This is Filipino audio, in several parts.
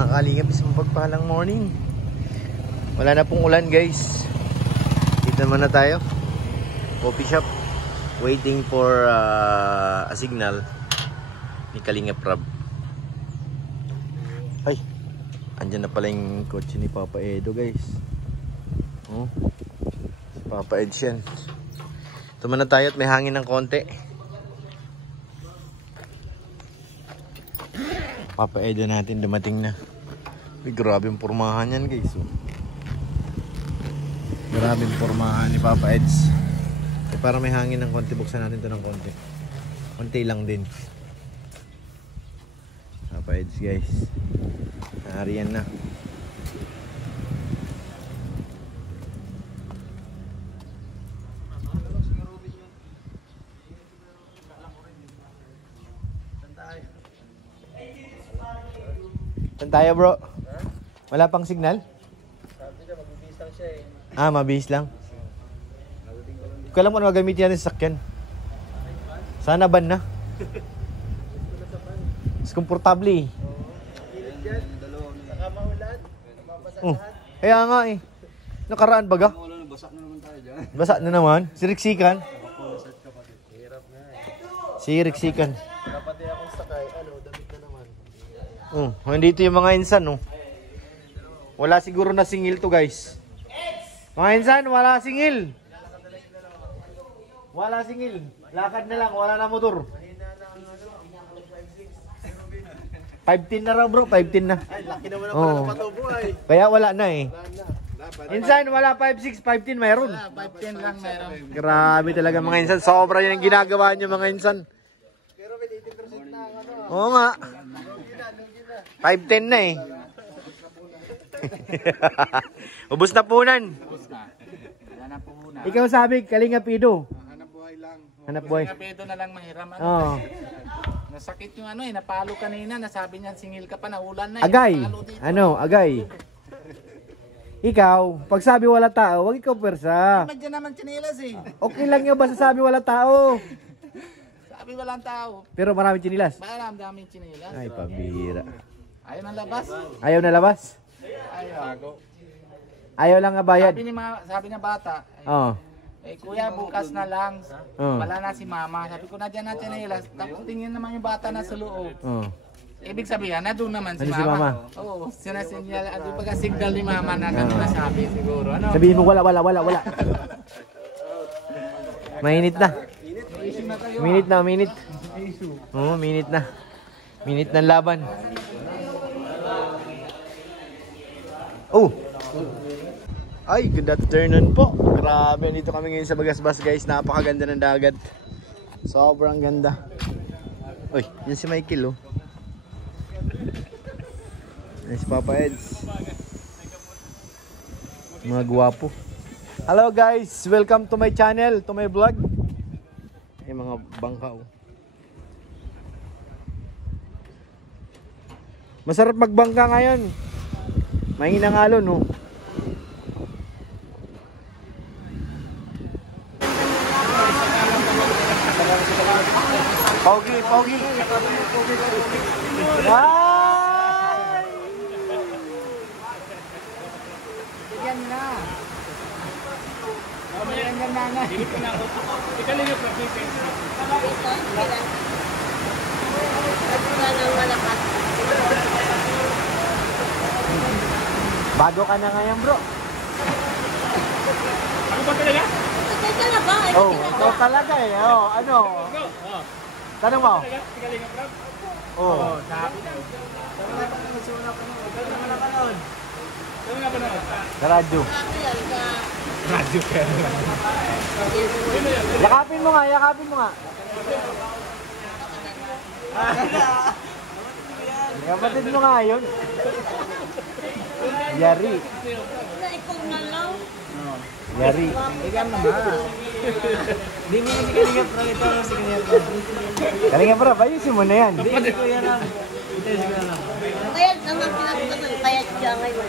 Mga kalingap, isang pagpalang morning. Wala na pong ulan guys. Dito naman na tayo. Coffee shop. Waiting for a signal ni Kalingap Rob. Ay, andyan na pala yung kotse ni Papa Edo guys. Oh, si Papa Ed yan. Ito na tayo at may hangin ng konti. Papa Edo natin dumating na. May grabing pormahan yan guys. Oh. Grabing pormahan ni Papa Eds. Para may hangin ng konti, buksan natin ito ng konti. Konti lang din. Papa Eds guys. Nariyan na. Saan tayo bro? Wala pang signal? Sabi niya, mabibis lang siya eh. Ah, mabihis lang. Hindi ko alam kung ano gagamitin natin sa sakyan. Sana ban na. Mas komportable eh. Saka maulan, mabasa lahat. Kaya nga eh. Nakaraan baga? Basak na naman tayo dyan. Basa na naman. Siriksikan. Hirap na eh. Siriksikan. Kapatid akong sakay, damit na naman. Nandito yung mga insan oh. Wala siguro na singil to guys. Mga insan, wala singil. Wala singil. Lakad na lang, wala na motor. 510 na raw bro, 510 na. Ay, laki naman ang pala patubo ay. Kaya wala na eh. Insan, wala 5.6, 5.10 mayroon. 510 lang meron. Grabe talaga mga insan. Sobra yun ang ginagawa nyo mga insan. Pero may 80% na Oo nga. 5.10 na eh. Ubus na punan. Ubus na. Wala na puhunan. Ikaw sabi, Kalingap Edo. Hanap buhay lang. Hanap buhay. Kapedo na lang mahiram. Oo. Nasakit yung napalo kanina. Nasabi niya singil ka pa, naulan na. Agay. Agay. Ikaw, pag sabi wala tao, wag ikaw persa. Madyan naman chinilas eh. Okay lang yun basta sabi wala tao. Sabi walang tao. Pero maraming chinilas. Maram daming chinilas. Ay, pabira. Ayaw ng labas. Ayaw na labas? Ayaw. Ayaw lang nga bayad. Sabi niya bata. Oo. Kuya, bukas na lang. Oo. Wala na si mama. Sabi ko na dyan na chinilas. Tapos tingin naman yung bata na sa loob. Oo. Ibig sabihin, na doon naman si Ano si mama. mama? Oo, sinasinyal. At yung pagka-signal ni mama na gano'n nasabi siguro. Ano? Sabihin mo wala. Mainit na. Minute. Oo, minute na. Minute ng laban. Oh! Ay, good afternoon po. Grabe, dito kami ngayon sa Bagasbas guys. Napakaganda ng dagat. Sobrang ganda. Uy, yun si Michael oh. Yan si Papa Eds. Mga guwapo. Hello guys, welcome to my channel, to my vlog. Ay, mga bangka oh. Masarap magbangka ngayon. Mahina ng alon oh. Pogi. Ay! Yan na. Yan na. Dili ko na ako. Ikalinyo pa, Pipi. Bago ka na ngayon bro. Ako ba talaga? Oh, ikaw talaga eh. Oh, ano? Tanong mo. Oh. Sa radyo. Radyo ka. Yakapin mo nga. Kapatid mo nga yun. Yari. Yari. Ikaw naman. Hindi mo kasi Kalingap na ito. Kalingap bro, ayusin mo na yan. Hindi ko yan lang. Payat naman pinapagatan. Payat siya ngayon.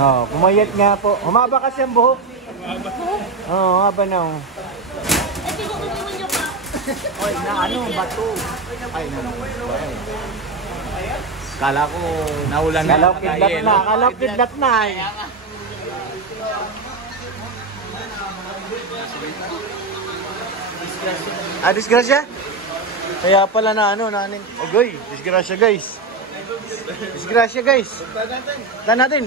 Oh, pumayat nga po. Humaba kasi ang buhok. Oo, haba na oh. Eh, tinukunin niyo pa. Oy, na ano, bato. Ay, Kala ko naulan na. Kala ko kidlat na. Kala ko kidlat na eh. Ah, disgrasya? Kaya pala na ano, nanin. Ogoy, disgrasya guys. Disgrasya guys. Tan natin.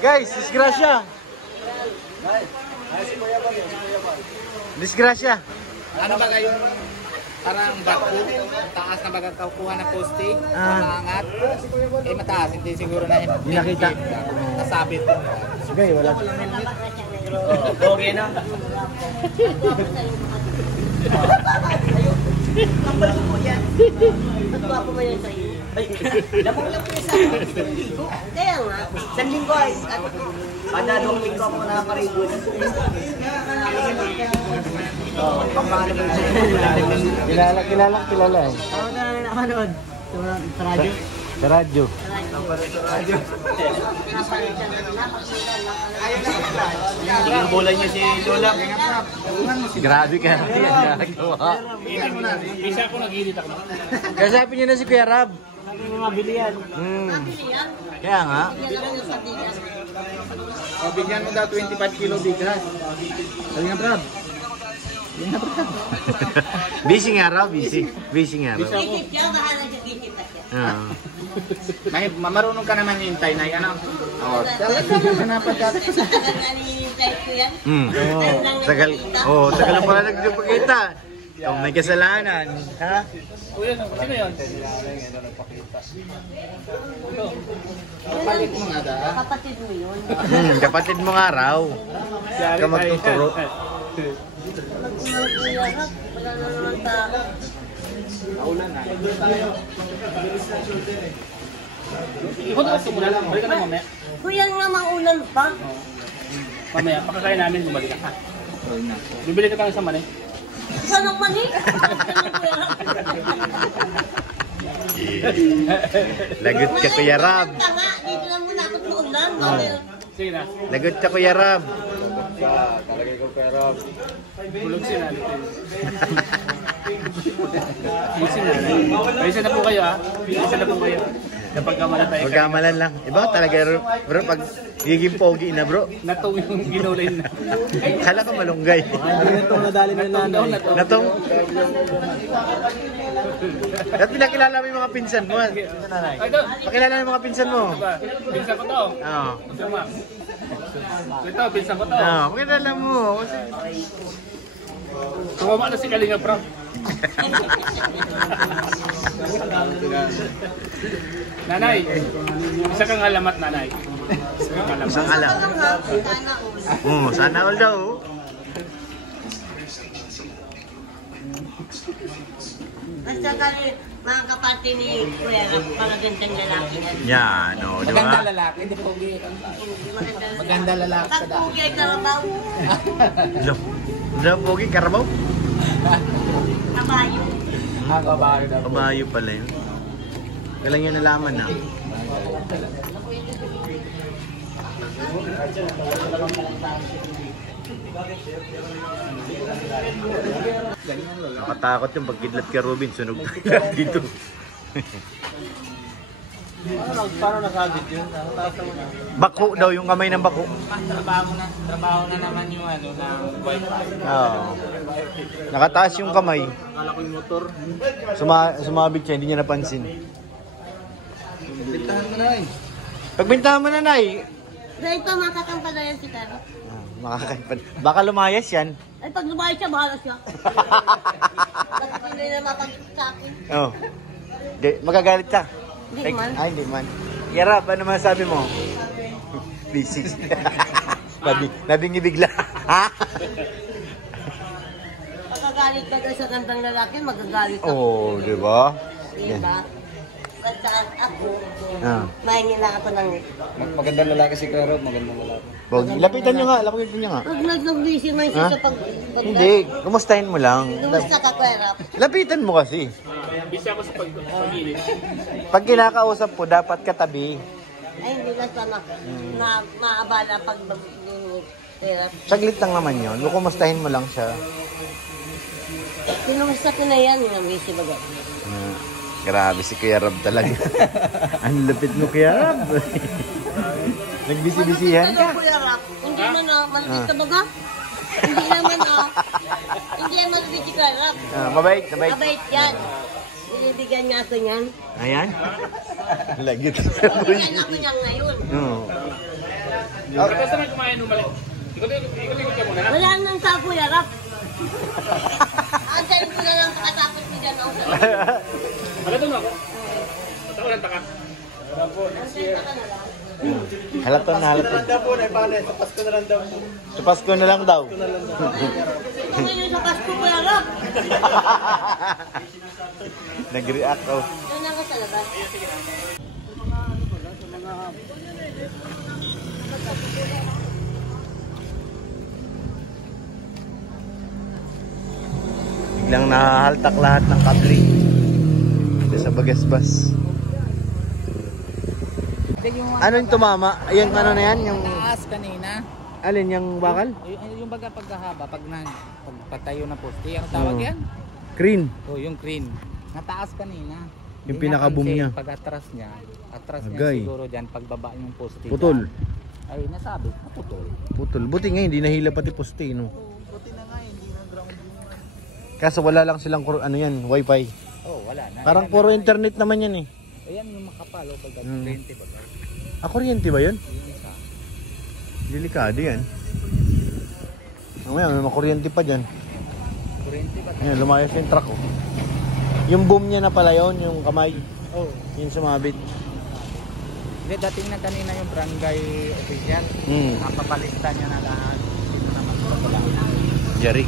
Guys, disgrasya. Disgrasya. Ano ba kayo? Parang bako, taas na baga kukuha ng postage, maangat. Eh mataas, hindi siguro na Hindi nakita. Nasabit. Sige, wala. Okay na. Kapal ko po yan. Nagwapo ba yan sa'yo? Ay, lamang lang po yan sa linggo. Kaya nga, sa linggo ay, panalong linggo ako na parigo. Kilala eh. Ako na nakanood. Sa radyo. Sa radyo. Tingin bola niya si Lola. Grabe ka. Isa ako nag-edit ako. Kasapin niyo na si Kuya Rab. Sabi mo mabili yan. Hmm. Kaya nga. Bigyan ako ng sardinas. O, bigyan mo daw 25 kilo bigas. Sabi nga, Brad. Busy nga raw, busy. Busy nga raw. Gigit siya, bahala siya, gigit na siya. May marunong ka naman hintay na yan. Oh, Naninintay ko yan. Tagal. Oh, tagal na pala nagpakita. Ikaw may kasalanan, ha? Sino yun? Palit mo nga da. Kapatid mo yun. Kapatid mo nga raw. Ka magtuturo. Magkulang-kulang, wala na naman tao. Naulan na. Ikot ka muna lang. Balik ka na mamaya. Kuya nga maulan pa. Mamaya, pakakain namin bumalik ka. Bibili ka kang isang manay. Saan ang mani? Lagot ka Kuya Rab. Dito lang muna ako maulan. Sige na. Lagot ka Kuya Rab. Talagay ko pero bulog sila. Isa na po kayo ha. Isa na po kayo. Kapag kamalan tayo. Magkamalan lang. Iba talaga bro, pag giging pogi na bro. Natong yung ginulay na. Kala ko malunggay. Natong nadali na nanay. Natong. At pinakilala mo yung mga pinsan mo. Pakilala mo yung mga pinsan mo. Pinsan ko to. Oo. Ito, pinsan ko to. Oo, pakilala mo. Kasi Tumama na si Kalinga Prab. Nanay, isa kang alamat nanay. Isa kang alamat. isang alam. Sana all daw. Basta kami, mga kapati ni Kuya, magagandang lalaki yan. Yan, o, di Maganda ba? lalaki, hindi pogi. Magandang Maganda lalaki ka Pag daw. pugay karabaw, Diyan, pogi, karabaw? kabayo. Kabayo daw. Kabayo pala yun. Kailan yun nalaman na? Nakatakot yung pagkidlat ka Robin, sunog tayo dito. Paano nasabit yun? Bako daw, yung kamay ng bako. Trabaho na naman yung ano ng bike. Oo. Nakataas yung kamay. Akala ko yung motor. Sumabit siya, hindi niya napansin. Bintahan mo na eh. Pagbintahan mo na, Nay. Dahil ito, makakampada yan si Karo. Makakaipan. Baka lumayas yan. Ay, pag lumayas siya, bahala siya. Bakit hindi na mapag sa akin? Oh. Di, magagalit ka. Hindi man. Ay, hindi man. Yarap, ano masabi mo? Busy. Nabingi bigla. Ha? Pagkagalit ka doon sa gandang lalaki, magagalit ako. Oo, di ba? Diba? Basta ako, Ah. mahingi lang ako ng... Magandang lalaki si Claro, magandang lalaki. Pogi. Lapitan nyo nga, lapitan nyo nga. Pag nag-busy man siya Ha? sa pag... Hindi, kumustahin mo lang. Lumusta ka, Kuya. Lapitan mo kasi. Busy ako sa pag-ilit. Pag kinakausap po, dapat katabi. Ay, hindi na sana maabala pag Kuya. Saglit lang naman yun. Kumustahin mo lang siya. Kinumusta ko na yan, yung busy baga. Grabe si Kuya Rob talaga. Ang lupit mo, Kuya Rob. Nagbisi-bisihan ka. Kuya Rob, hindi man malapit ka baga? Hindi naman hindi naman malapit si Kuya Rob. Mabait, mabait. Mabait yan. Binibigyan niya ako niyan. Ayan. Lagit. Binibigyan ako niyan ngayon. Basta may kumain umalik. Ikot-ikot ka muna. Wala nang sa Kuya Rob. Antayin ko na lang pakatapos ni Jan ako. Malato na ako. Mataulan ta ka. Antayin ka na lang. Halaton na halaton. Sa Pasko na lang daw po. Sa Pasko na lang daw. Ngayon sa Pasko, Kuya Rob. Nag-react ako. Doon ako sa labas. Biglang nahahaltak lahat ng kable. Dito sa Bagasbas. Ano yung tumama? Yung ano na yan? Yung... Taas kanina. Alin yung bakal? Yung baga pagkahaba, pagtayo na poste. Ano tawag yan? Crane. Oh, yung crane. Nataas kanina. Yung pinaka-boom niya. Pag atras niya Agay. siguro dyan, pagbaba yung poste. Putol. Ay, nasabi, naputol. Putol. Buti nga hindi nahila pati poste, no? Buti na nga, hindi na ground. Kaso wala lang silang ano yan, wifi. Oh, wala na. Parang puro internet naman yan eh. Ayan yung makapal, oh, pag 20 ba? Kuryente ba yun? Yung isa. Delikado yan. Mamaya, may makuryente pa dyan. 20 ba? Ayan, lumayas yung truck, oh. Yung boom niya na pala yun, yung kamay. Oh. Yung sumabit. Hindi, dating na kanina yung barangay official. Napapalitan niya na lahat. Dito naman sa lang. Jari.